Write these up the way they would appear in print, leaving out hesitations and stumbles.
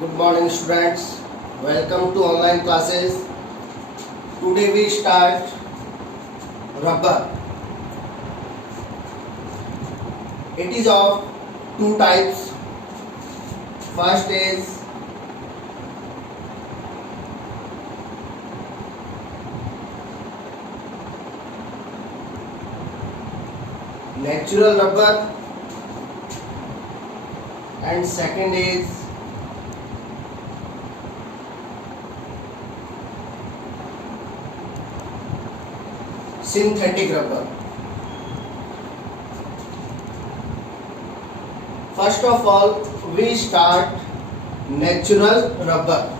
Good morning students. Welcome to online classes. Today we start rubber. It is of two types. First is natural rubber and second is synthetic rubber. First of all, we start natural rubber.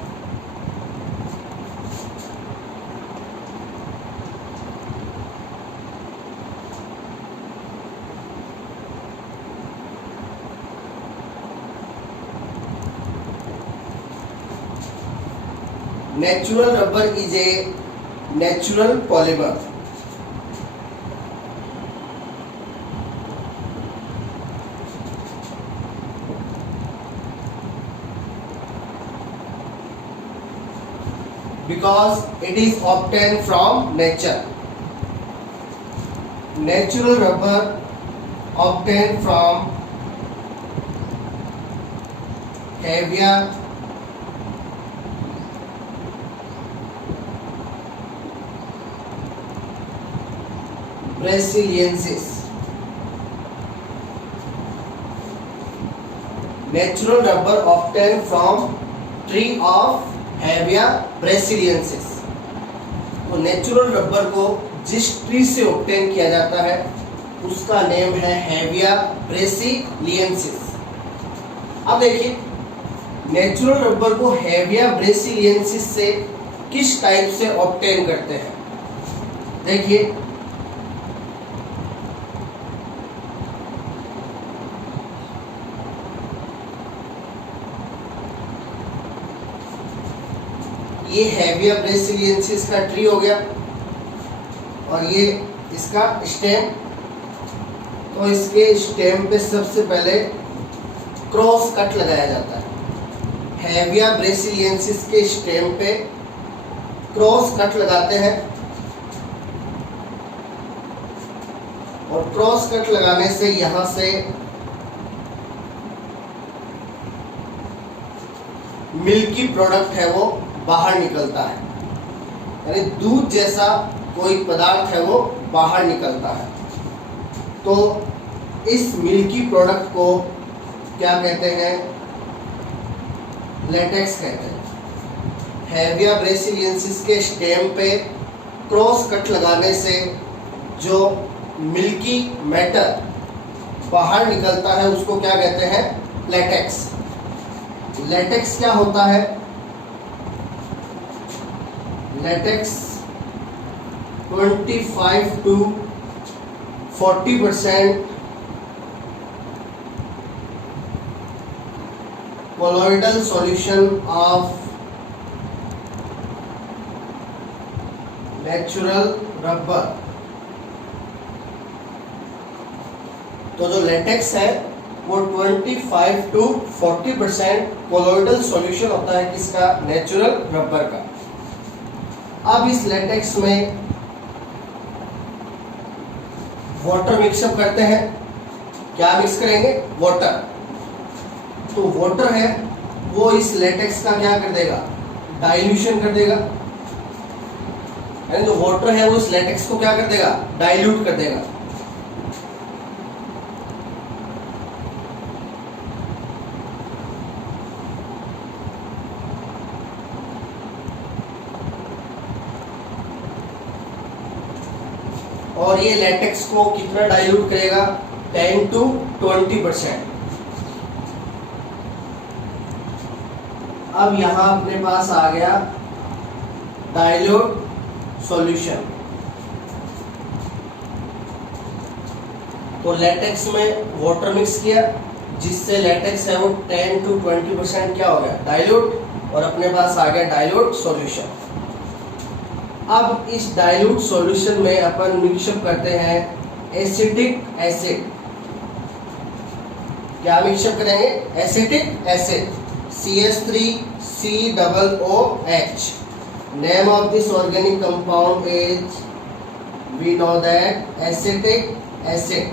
Natural rubber is a natural polymer. Because it is obtained from nature. Natural rubber obtained from Hevea brasiliensis. Natural rubber obtained from tree of Hevea brasiliensis. तो natural rubber को जिस tree से obtain किया जाता है उसका name है Hevea brasiliensis. अब देखिए नेचुरल रबर को Hevea brasiliensis से किस टाइप से ऑब्टेन करते हैं. देखिए ये Hevea brasiliensis का ट्री हो गया और ये इसका स्टेम. तो इसके स्टेम पे सबसे पहले क्रॉस कट लगाया जाता है. Hevea brasiliensis के स्टेम पे क्रॉस कट लगाते हैं और क्रॉस कट लगाने से यहाँ से मिल्की प्रोडक्ट है वो बाहर निकलता है, यानी दूध जैसा कोई पदार्थ है वो बाहर निकलता है. तो इस मिल्की प्रोडक्ट को क्या कहते हैं? लेटेक्स कहते हैं. Hevea brasiliensis के स्टेम पे क्रॉस कट लगाने से जो मिल्की मैटर बाहर निकलता है उसको क्या कहते हैं? लेटेक्स. लेटेक्स क्या होता है? Latex 25 to 40% colloidal solution of natural rubber. तो जो लेटेक्स है वो 25 to 40% colloidal solution होता है किसका? नेचुरल रबर का. अब इस लेटेक्स में वाटर मिक्सअप करते हैं. क्या मिक्स करेंगे? वाटर. तो वाटर है वो इस लेटेक्स का क्या कर देगा? डाइल्यूशन कर देगा. यानी जो वाटर है वो इस लेटेक्स को क्या कर देगा? डाइल्यूट कर देगा. और ये लेटेक्स को कितना डाइल्यूट करेगा? 10 to 20%. अब यहां अपने पास आ गया डाइल्यूट सॉल्यूशन. तो लेटेक्स में वाटर मिक्स किया जिससे लेटेक्स है वो 10 to 20% क्या हो गया? डाइल्यूट. और अपने पास आ गया डाइल्यूट सॉल्यूशन. अब इस डाइल्यूट सॉल्यूशन में अपन मिक्सअप करते हैं एसिटिक एसिड. क्या मिक्सअप करेंगे? Acetic acid. CH3COOH. Name of this organic compound is, we know that, acetic acid.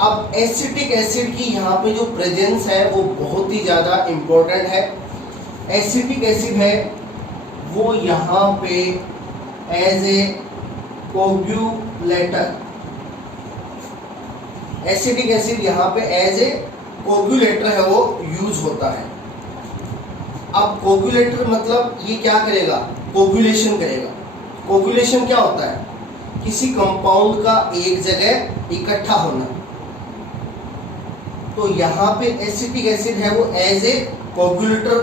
अब एसिटिक एसिड की यहाँ पे जो प्रेजेंस है वो बहुत ही ज़्यादा इम्पोर्टेंट है। एसिटिक एसिड है वो यहाँ पे as a coagulator, acetic acid यहाँ पे एज ए कोगुलेटर है वो यूज होता है। अब कोगुलेटर मतलब ये क्या करेगा, कोगुलेशन करेगा। कोगुलेशन क्या होता है, किसी कंपाउंड का एक जगह इकट्ठा होना। तो यहाँ पे एसिटिक एसिड है वो एज ए कोगुलेटर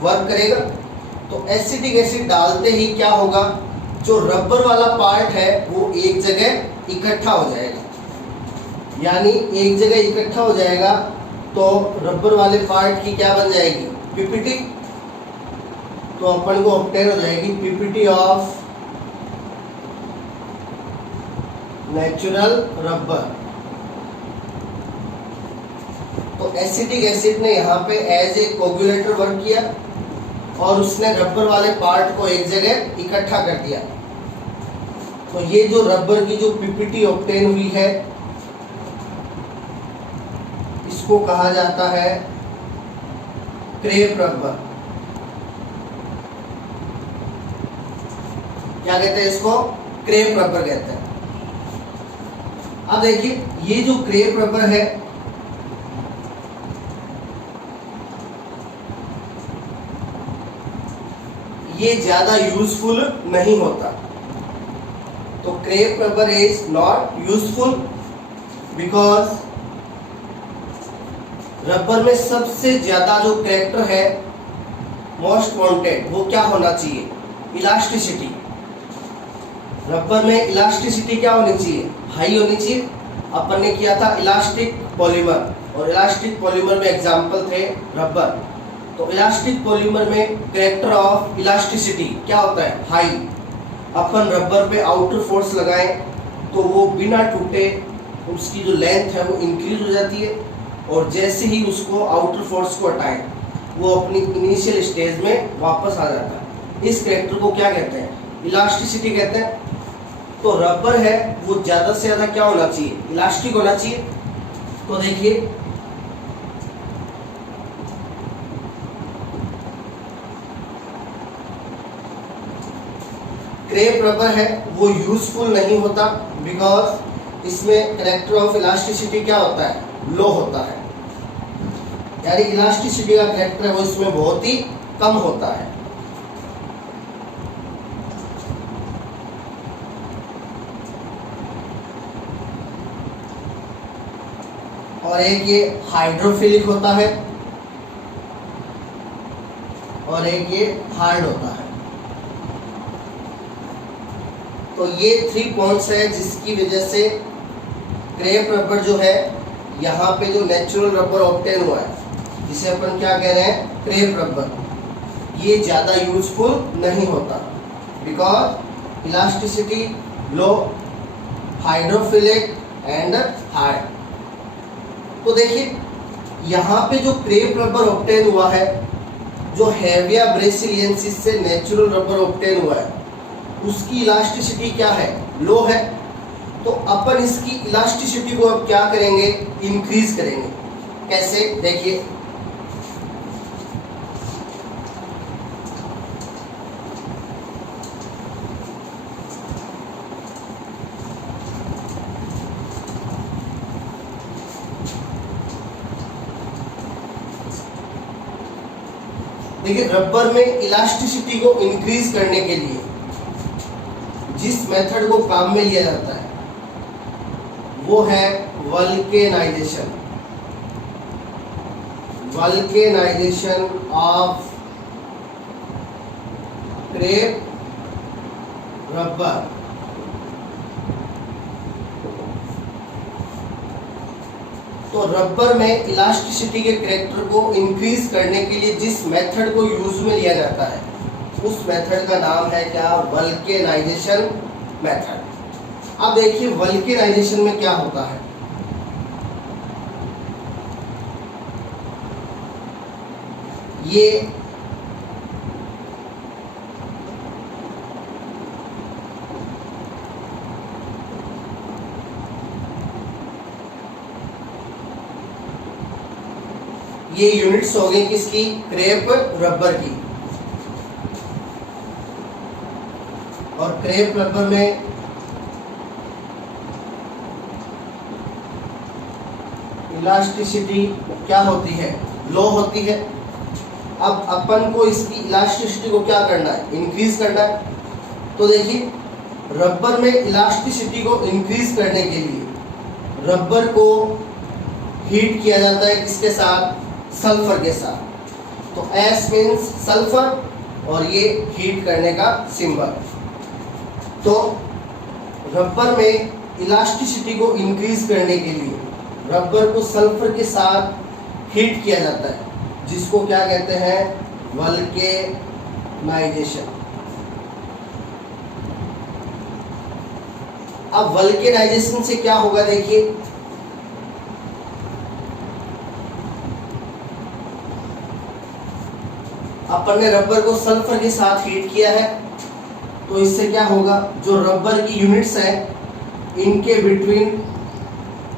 वर्क करेगा। तो एसिटिक एसिड डालते ही क्या होगा, जो रबर वाला पार्ट है वो एक जगह इकट्ठा हो जाएगा, यानी एक जगह इकट्ठा हो जाएगा तो रबर वाले पार्ट की क्या बन जाएगी, पीपीटी। तो अपन को ऑब्टेन हो जाएगी पीपीटी ऑफ नेचुरल रबर। तो एसिटिक एसिड ने यहाँ पे एज ए कोगुलेटर वर्क किया और उसने रबर वाले पार्ट को एक जगह इकट्ठा कर दिया। तो ये जो रबर की जो पीपीटी ऑब्टेन हुई है इसको कहा जाता है क्रेप रबर। क्या कहते हैं इसको, क्रेप रबर कहते हैं। अब देखिए ये जो क्रेप रबर है ये ज्यादा यूजफुल नहीं होता। तो crepe rubber is not useful because rubber में सबसे ज्यादा जो कैरेक्टर है मोस्ट वांटेड वो क्या होना चाहिए, इलास्टिसिटी। रबर में इलास्टिसिटी क्या होनी चाहिए, हाई होनी चाहिए। अपन ने किया था इलास्टिक पॉलीमर, और इलास्टिक पॉलीमर में एग्जांपल थे रबर। तो इलास्टिक पॉलीमर में कैरेक्टर ऑफ इलास्टिसिटी क्या होता है, हाई। अपन रबर पे आउटर फोर्स लगाएं तो वो बिना टूटे उसकी जो लेंथ है वो इंक्रीज हो जाती है, और जैसे ही उसको आउटर फोर्स को हटाएं वो अपनी इनिशियल स्टेज में वापस आ जाता है। इस कैरेक्टर को क्या कहते हैं, इलास्टिसिटी कहते हैं। तो रबर है वो ज्यादा से ज्यादा क्या होना चाहिए, इलास्टिक होना चाहिए। तो देखिए क्रेप रबर है वो यूजफुल नहीं होता बिकॉज इसमें कैरेक्टर ऑफ इलास्टिसिटी क्या होता है, लो होता है, यानी इलास्टिसिटी का कैरेक्टर है वो इसमें बहुत ही कम होता है। और एक ये हाइड्रोफिलिक होता है और एक ये हार्ड होता है। तो ये 3 पॉइंट्स है जिसकी वजह से क्रेप रबर जो है यहाँ पे जो नेचुरल रबर ऑब्टेन हुआ है जिसे अपन क्या कह रहे हैं, क्रेप रबर, ये ज़्यादा यूजफुल नहीं होता because elasticity low, hydrophilic and hard. तो देखिए यहाँ पे जो क्रेप रबर ऑब्टेन हुआ है, जो हेविया ब्रेसिलियंसिस से नेचुरल रबर ऑब्टेन हुआ है, उसकी इलास्टिसिटी क्या है, लो है। तो अपन इसकी इलास्टिसिटी को अब क्या करेंगे, इंक्रीज करेंगे। कैसे, देखिए देखिए रबर में इलास्टिसिटी को इंक्रीज करने के लिए जिस मेथड को काम में लिया जाता है वो है vulcanization. Vulcanization of crepe rubber. तो रबर में इलास्टिसिटी के कैरेक्टर को इंक्रीज करने के लिए जिस मेथड को यूज में लिया जाता है उस मेथड का नाम है क्या, वल्केनाइजेशन मेथड। अब देखिए वल्केनाइजेशन में क्या होता है। ये यूनिट्स हो गई किसकी, क्रेप रबर की। और क्रेप रबर में इलास्टिसिटी क्या होती है, लो होती है। अब अपन को इसकी इलास्टिसिटी को क्या करना है, इंक्रीज करना है। तो देखिए रबर में इलास्टिसिटी को इंक्रीज करने के लिए रबर को हीट किया जाता है किसके साथ, सल्फर के साथ। तो S मीन्स सल्फर और ये हीट करने का सिंबल। तो रबर में इलास्टिसिटी को इंक्रीज करने के लिए रबर को सल्फर के साथ हीट किया जाता है, जिसको क्या कहते हैं, वल्केनाइजेशन। अब वल्केनाइजेशन से क्या होगा, देखिए अपन ने रबर को सल्फर के साथ हीट किया है, तो इससे क्या होगा, जो रबर की यूनिट्स हैं इनके बिटवीन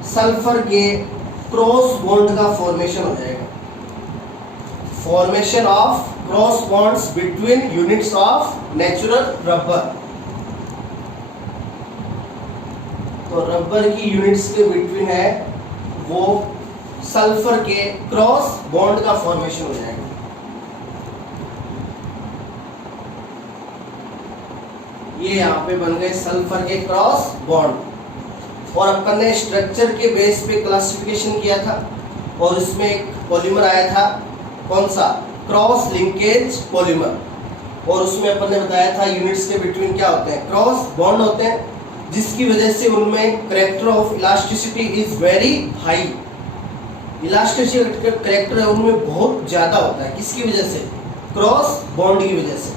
सल्फर के क्रॉस बॉन्ड का फॉर्मेशन हो जाएगा। Formation of cross bonds between units of natural rubber. तो रबर की यूनिट्स के बिटवीन है वो सल्फर के क्रॉस बॉन्ड का फॉर्मेशन हो जाएगा। ये यहाँ पे बन गए सल्फर के क्रॉस बॉन्ड। और अपन ने स्ट्रक्चर के बेस पे क्लासिफिकेशन किया था और इसमें एक पॉलीमर आया था, कौन सा, क्रॉस लिंकेज पॉलीमर। और उसमें अपन ने बताया था यूनिट्स के बिटवीन क्या होते हैं, क्रॉस बॉन्ड होते हैं, जिसकी वजह से उनमें character of elasticity is very high. Elasticity character है उनमें बहुत ज्यादा होता है, किसकी वजह से, क्रॉस बॉन्ड की वजह से।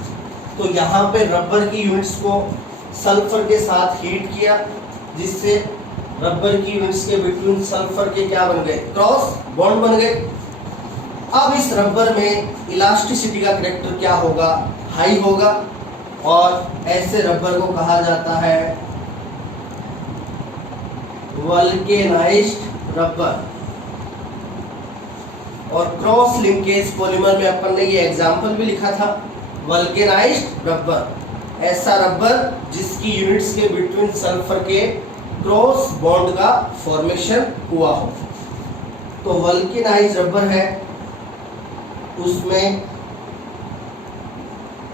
तो यहाँ पे रबर की यूनिट्स को सल्फर के साथ हीट किया, जिससे रबर की यूनिट्स के बिटवीन सल्फर के क्या बन गए, क्रॉस बॉन्ड बन गए। अब इस रबर में इलास्टिसिटी का करेक्टर क्या होगा, हाई होगा। और ऐसे रबर को कहा जाता है वल्केनाइज्ड रबर। और क्रॉस लिंकेज पॉलीमर में अपन ने ये एग्जांपल भी लिखा था, वल्केनाइज्ड रबर, ऐसा रबर जिसकी यूनिट्स के बिटवीन सल्फर के क्रॉस बॉन्ड का फॉर्मेशन हुआ हो। तो वल्केनाइज्ड रबर है, उसमें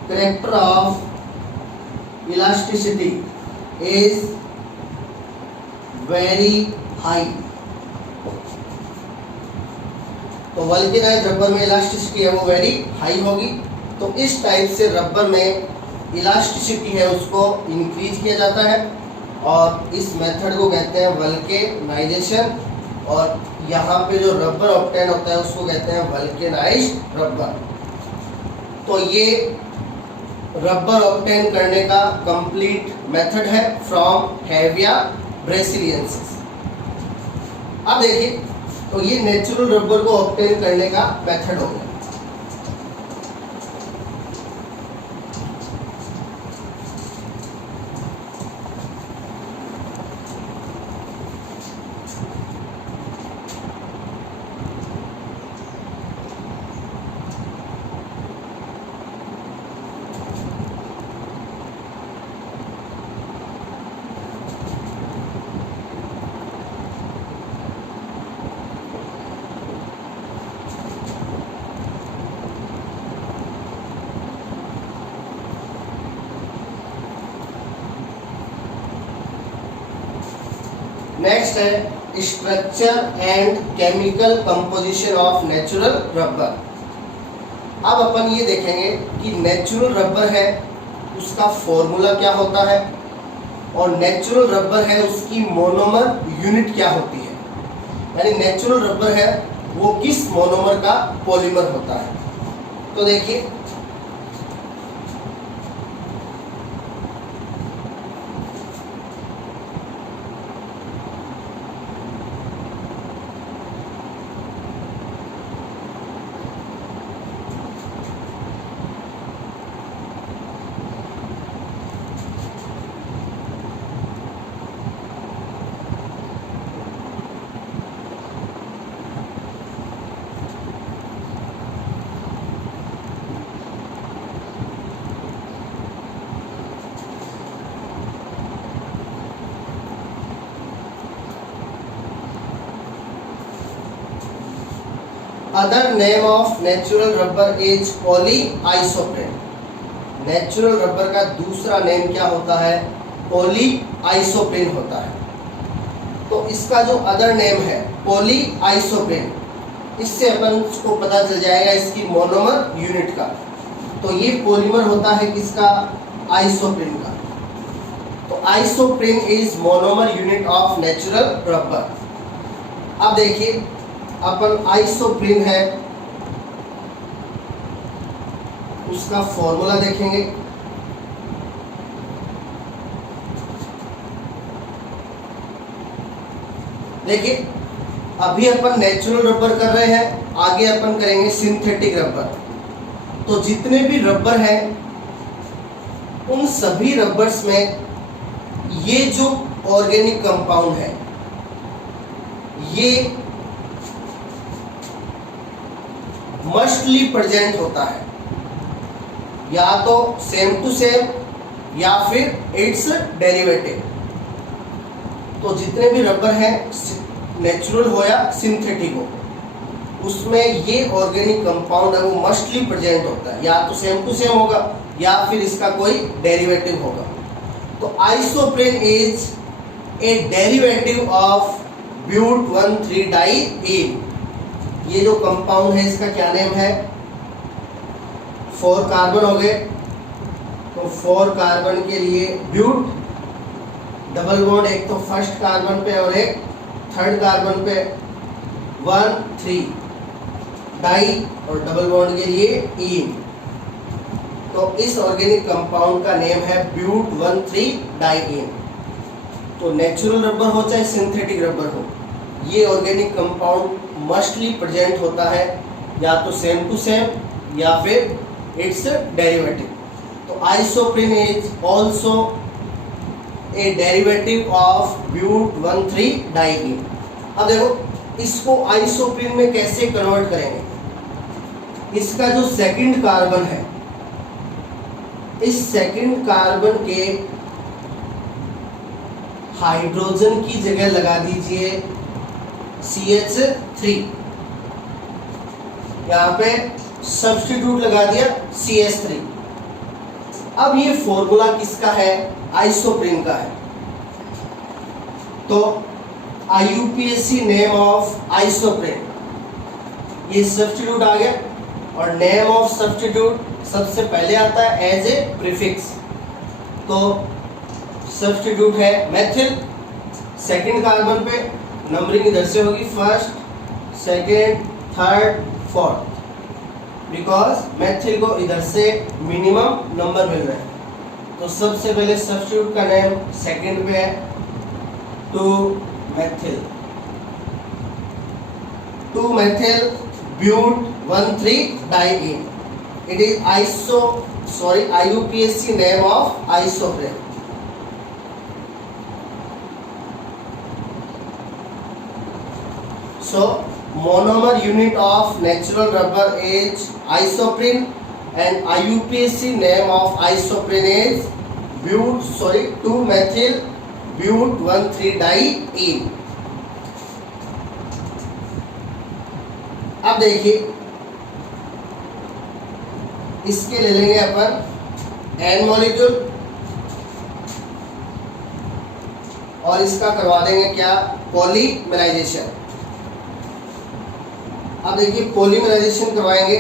character of elasticity is very high. तो वल्केनाइज्ड रबर में इलास्टिसिटी है वो वेरी हाई होगी। तो इस टाइप से रबर में इलास्टिसिटी है उसको इंक्रीज किया जाता है और इस मेथड को कहते हैं वल्केनाइजेशन। और यहाँ पे जो रबर ऑब्टेन होता है उसको कहते हैं वल्केनाइज्ड रबर। तो ये रबर ऑब्टेन करने का कंप्लीट मेथड है फ्रॉम हैविया ब्रेसिलियंसिस। अब देखिए, तो ये नेचुरल रबर को ऑब्टेन करने का मेथड हो गया। नेक्स्ट है structure and chemical composition of natural rubber. अब अपन ये देखेंगे कि नेचुरल रबर है उसका फॉर्मूला क्या होता है और नेचुरल रबर है उसकी मोनोमर यूनिट क्या होती है, यानी नेचुरल रबर है वो किस मोनोमर का पॉलीमर होता है। तो देखिए, other name of natural rubber is polyisoprene. Natural rubber का दूसरा नेम क्या होता है? पॉलीआइसोप्रीन होता है। तो इसका जो अदर नेम है पॉलीआइसोप्रीन, इससे अपन को पता चल जाएगा इसकी मोनोमर यूनिट का। तो ये पॉलीमर होता है किसका? आइसोप्रीन का। तो isoprene is monomer unit of natural rubber. अब देखिए अपन आइसोप्रीन है उसका फॉर्मूला देखेंगे। देखिए अभी अपन नेचुरल रबर कर रहे हैं, आगे अपन करेंगे सिंथेटिक रबर। तो जितने भी रबर हैं उन सभी रबर्स में ये जो ऑर्गेनिक कंपाउंड है ये मस्टली प्रेजेंट होता है, या तो सेम टू सेम या फिर इट्स डेरिवेटिव। तो जितने भी रबर हैं नेचुरल हो या सिंथेटिक हो, उसमें ये ऑर्गेनिक कंपाउंड है वो मस्टली प्रेजेंट होता है, या तो सेम टू सेम होगा या फिर इसका कोई डेरिवेटिव होगा। तो isoprene is a derivative of buta 1,3 diene. ये जो कंपाउंड है इसका क्या नेम है? 4 कार्बन हो गए, तो 4 कार्बन के लिए ब्यूट, डबल बॉन्ड एक तो फर्स्ट कार्बन पे और एक थर्ड कार्बन पे, 1,3 डाई और डबल बॉन्ड के लिए ईन। तो इस ऑर्गेनिक कंपाउंड का नेम है ब्यूट 1,3 डाइईन। तो नेचुरल रबर हो चाहे सिंथेटिक रबर हो, ये ऑर्गेनिक कंपाउंड मस्टली प्रेजेंट होता है, या तो सेम टू सेम या फिर इट्स डेरिवेटिव। तो isoprene is also a derivative of buta 1,3 diene. अब देखो इसको आइसोप्रीन में कैसे कन्वर्ट करेंगे। इसका जो सेकंड कार्बन है, इस सेकंड कार्बन के हाइड्रोजन की जगह लगा दीजिए CH3। यहाँ पे सब्स्टिट्यूट लगा दिया CH3। अब ये फॉर्मूला किसका है? आइसोप्रीन का है। तो IUPAC नेम ऑफ आइसोप्रीन, ये सब्स्टिट्यूट आ गया, और नेम ऑफ सब्स्टिट्यूट सबसे पहले आता है एज ए प्रीफिक्स। तो सब्स्टिट्यूट है मेथिल, सेकंड कार्बन पे नंबरिंग इधर से होगी first, second, third, fourth, because methyl को इधर से मिनिमम नंबर मिल रहे हैं। तो सबसे पहले सब्स्टिट्यूट का नेम सेकंड पे है two methyl, two methyl buta 1,3 diene. It is IUPAC name of isoprene. So monomer unit of natural rubber is isoprene, and IUPAC name of isoprene is 2-methyl but 1,3 diene. अब देखिए इसके ले लेंगे अपन एन मॉलिक्यूल और इसका करवा देंगे क्या? पॉलीमराइजेशन। अब देखिए पॉलीमराइजेशन करवाएंगे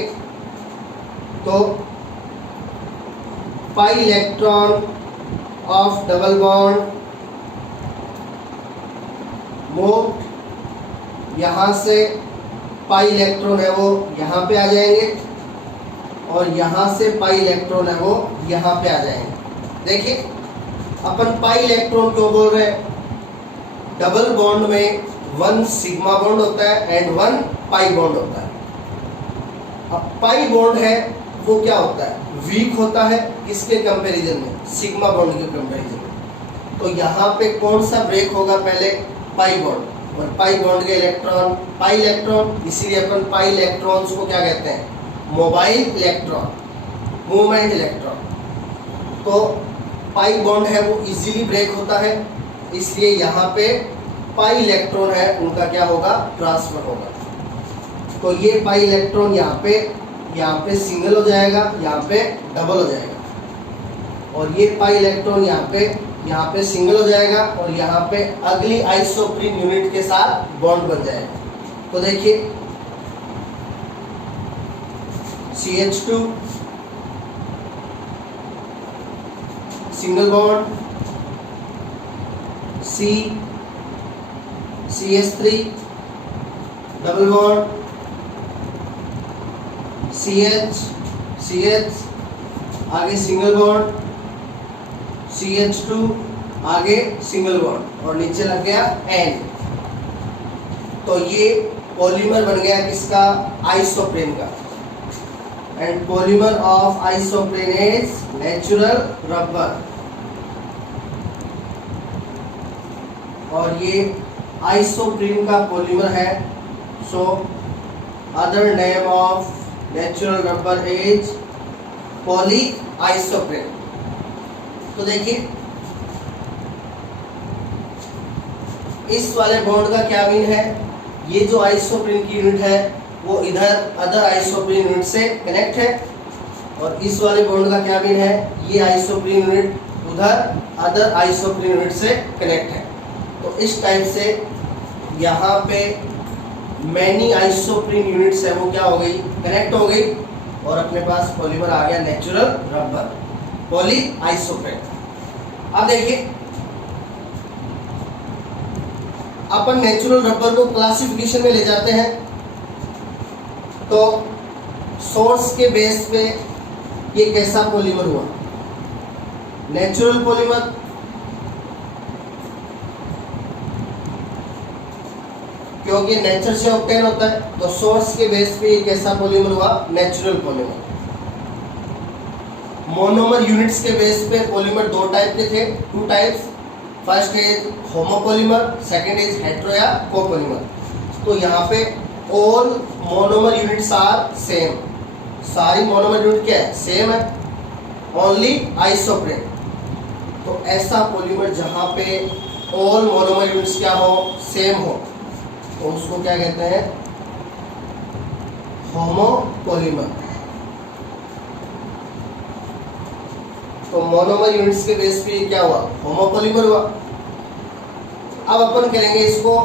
तो pi electron of double bond move, यहाँ से पाई इलेक्ट्रॉन है वो यहाँ पे आ जाएंगे, और यहाँ से पाई इलेक्ट्रॉन है वो यहाँ पे आ जाएंगे। देखिए अपन पाई इलेक्ट्रॉन क्यों बोल रहे हैं? डबल बॉन्ड में 1 सिग्मा बॉन्ड होता है एंड 1 पाई बॉन्ड होता है। अब पाई बॉन्ड है वो क्या होता है? वीक होता है। किसके कंपैरिजन में? सिग्मा बॉन्ड के कंपैरिजन में। तो यहाँ पे कौन सा ब्रेक होगा? पहले पाई बॉन्ड, और पाई बॉन्ड के इलेक्ट्रॉन, पाई इलेक्ट्रॉन, इसीलिए अपन पाई इलेक्ट्रॉन्स को क्या कहते हैं? Mobile electron, movement electron. तो पाई बॉन्ड है वो इजीली ब्रेक होता है, इसलिए यहाँ पे पाई इलेक्ट्रॉन है उनका क्या होगा? ट्रांसफर होगा। तो ये पाई इलेक्ट्रॉन यहाँ पे सिंगल हो जाएगा, यहाँ पे डबल हो जाएगा, और ये पाई इलेक्ट्रॉन यहाँ पे सिंगल हो जाएगा, और यहाँ पे अगली आइसोप्रीन यूनिट के साथ बॉन्ड बन जाएगा। तो देखिए CH2 single bond, CH3 double bond, CH आगे सिंगल बॉन्ड, CH2 आगे सिंगल बॉन्ड, और नीचे लग गया N। तो ये पॉलीमर बन गया किसका? आइसोप्रीन का। And polymer of isoprene is natural rubber. और ये आइसोप्रीन का पॉलीमर है, so other name of natural rubber is poly isoprene. तो देखिए इस वाले बॉन्ड का क्या मीन है? ये जो आइसोप्रीन की यूनिट है वो इधर अदर आइसोप्रीन यूनिट से कनेक्ट है, और इस वाले बॉन्ड का क्या मीन है? ये आइसोप्रीन यूनिट उधर अदर आइसोप्रीन यूनिट से कनेक्ट है। तो इस टाइप से यहाँ पे मैनी आइसोप्रीन यूनिट्स है वो क्या हो गई? कनेक्ट हो गई, और अपने पास पॉलीमर आ गया नेचुरल रबर, पॉली आइसोप्रीन। अब देखिए अपन नेचुरल रबर को क्लासिफिकेशन में ले जाते हैं। तो सोर्स के बेस पे ये कैसा पॉलीमर हुआ? नेचुरल पॉलीमर, क्योंकि नेचर से ऑब्टेन होता है, तो सोर्स के बेस पे ये कैसा पॉलीमर हुआ? Natural polymer. मोनोमर यूनिट्स के बेस पे पॉलीमर दो टाइप के थे, two types. First is homopolymer, second is hetero या कोपॉलीमर। तो यहाँ पे all monomer units are same, सारी मोनोमर यूनिट क्या है? सेम है, ओनली आइसोप्रीन। तो ऐसा पॉलीमर जहाँ पे ऑल मोनोमर यूनिट्स क्या हो? सेम हो, तो उसको क्या कहते हैं? होमोपॉलीमर। तो मोनोमर यूनिट्स के बेस पे क्या हुआ? होमोपॉलीमर हुआ। अब अपन करेंगे इसको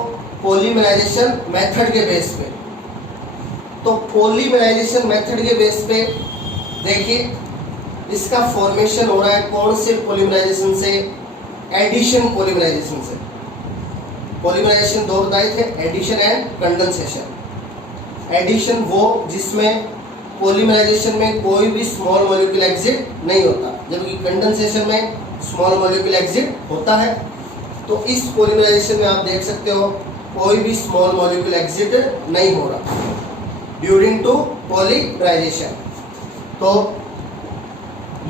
पॉलीमराइजेशन मेथड के बेस पे। तो पॉलीमराइजेशन मेथड के बेस पे देखिए इसका फॉर्मेशन हो रहा है कौन से पॉलीमराइजेशन से? एडिशन पॉलीमराइजेशन से। पॉलीमराइजेशन दो बताए थे, एडिशन एंड कंडेंसेशन। एडिशन वो जिसमें पॉलीमराइजेशन में कोई भी स्मॉल मॉलिक्यूल एग्जिट नहीं होता, जबकि कंडेंसेशन में स्मॉल मॉलिक्यूल एग्जिट होता है। तो इस पॉलीमराइजेशन में आप देख सकते हो कोई भी स्मॉल मॉलिक्यूल एग्जिट नहीं हो रहा ड्यूरिंग टू पॉलीमराइजेशन। तो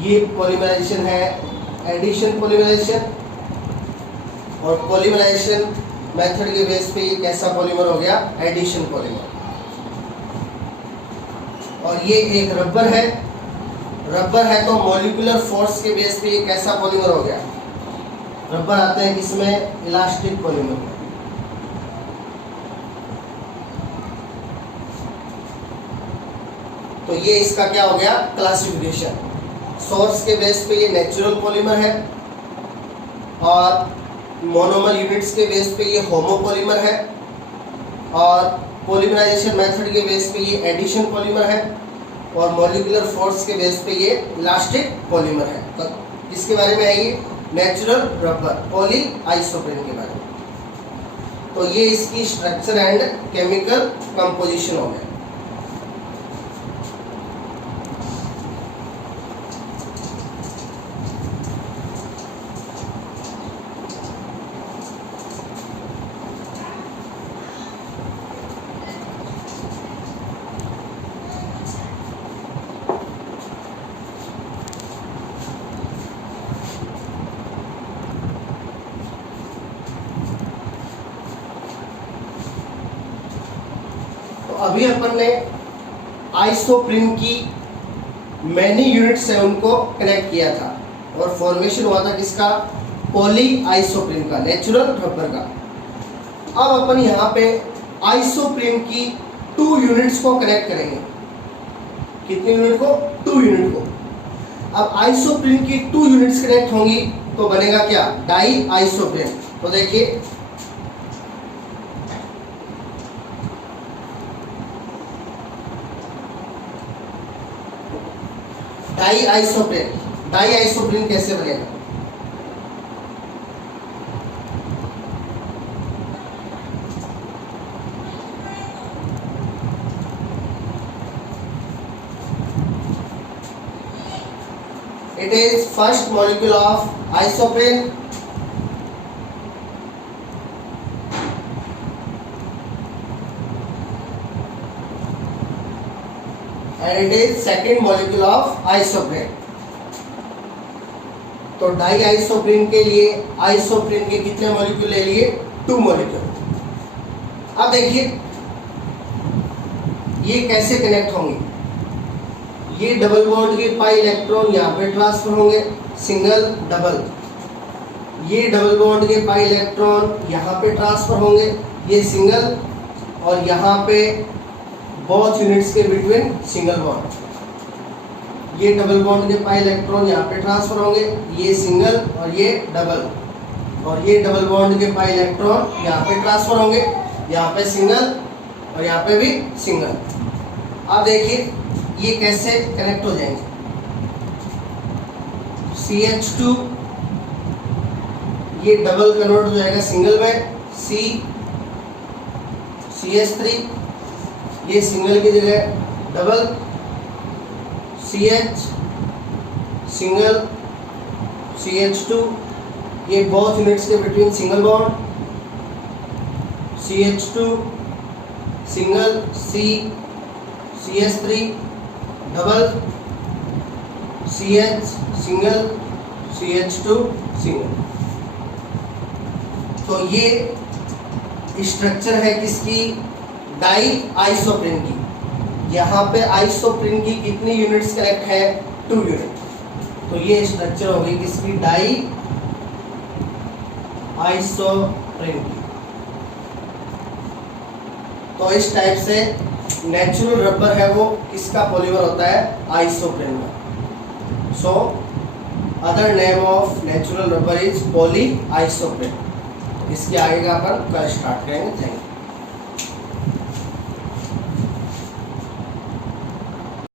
ये पॉलीमराइजेशन है एडिशन पॉलीमराइजेशन, और पॉलीमराइजेशन मेथड के बेस पे ये कैसा पॉलीमर हो गया? Addition polymer. और ये एक रबर है, रबर है तो मॉलिक्यूलर फोर्स के बेस पे ये कैसा पॉलीमर हो गया? रबर आते हैं किसमें? इलास्टिक पॉलीमर में। तो ये इसका क्या हो गया? क्लासिफिकेशन। सोर्स के बेस पे ये नेचुरल पॉलीमर है, और मोनोमर यूनिट्स के बेस पे ये होमोपॉलीमर है, और पॉलीमराइजेशन मेथड के बेस पे ये एडिशन पॉलीमर है, और मॉलिक्यूलर फोर्स के बेस पे ये इलास्टिक पॉलीमर है। तो किसके बारे में है ये? नेचुरल रबर, पॉली आइसोप्रीन के बारे में। तो ये इसकी स्ट्रक्चर एंड केमिकल कंपोजिशन हो गया। अभी अपन ने आइसोप्रीन की मैनी यूनिट्स है उनको कनेक्ट किया था, और फॉर्मेशन हुआ था किसका? पॉली आइसोप्रीन का, नेचुरल रबर का। अब अपन यहाँ पे आइसोप्रीन की 2 यूनिट्स को कनेक्ट करेंगे। कितने यूनिट को? 2 यूनिट को। अब आइसोप्रीन की 2 यूनिट्स कनेक्ट होंगी तो बनेगा क्या? Di isoprene. तो देखिए डाई आइसोप्रीन कैसे बनेगा? It is first molecule of isoprene and it is second molecule of isoprene। तो डाई आइसोप्रीन के लिए आइसोप्रीन के कितने मॉलिक्यूल ले लिए? 2 मॉलिक्यूल। अब देखिए ये कैसे कनेक्ट होंगे? ये डबल बॉन्ड के पाई इलेक्ट्रॉन यहाँ पे ट्रांसफर होंगे, सिंगल डबल। ये डबल बॉन्ड के पाई इलेक्ट्रॉन यहाँ पे ट्रांसफर होंगे, ये सिंगल, और यहाँ पे बोथ यूनिट्स के बिटवीन सिंगल बॉन्ड। ये डबल बॉन्ड के पाई इलेक्ट्रॉन यहाँ पे ट्रांसफर होंगे, ये सिंगल और ये डबल, और ये डबल बॉन्ड के पाई इलेक्ट्रॉन यहाँ पे ट्रांसफर होंगे, यहाँ पे सिंगल और यहाँ पे भी सिंगल। अब देखिए ये कैसे कनेक्ट हो जाएंगे? CH2 ये डबल कन्वर्ट हो जाएगा सिंगल में, CH3 ये सिंगल की जगह डबल, CH सिंगल, CH2 ये बोथ यूनिट्स के between single bond, CH2 single, CH3 double, CH single, CH2 single. तो ये स्ट्रक्चर है किसकी? डाई आइसोप्रीन की। यहाँ पे आइसोप्रीन की कितनी यूनिट्स कनेक्ट है? 2 यूनिट। तो ये स्ट्रक्चर होगी किसकी? डाई आइसोप्रीन की। तो इस टाइप से नेचुरल रबर है वो किसका पॉलीमर होता है? आइसोप्रीन का। So other name of natural rubber is poly isoprene. इसके आगे का अपन कल स्टार्ट करेंगे। Thank you.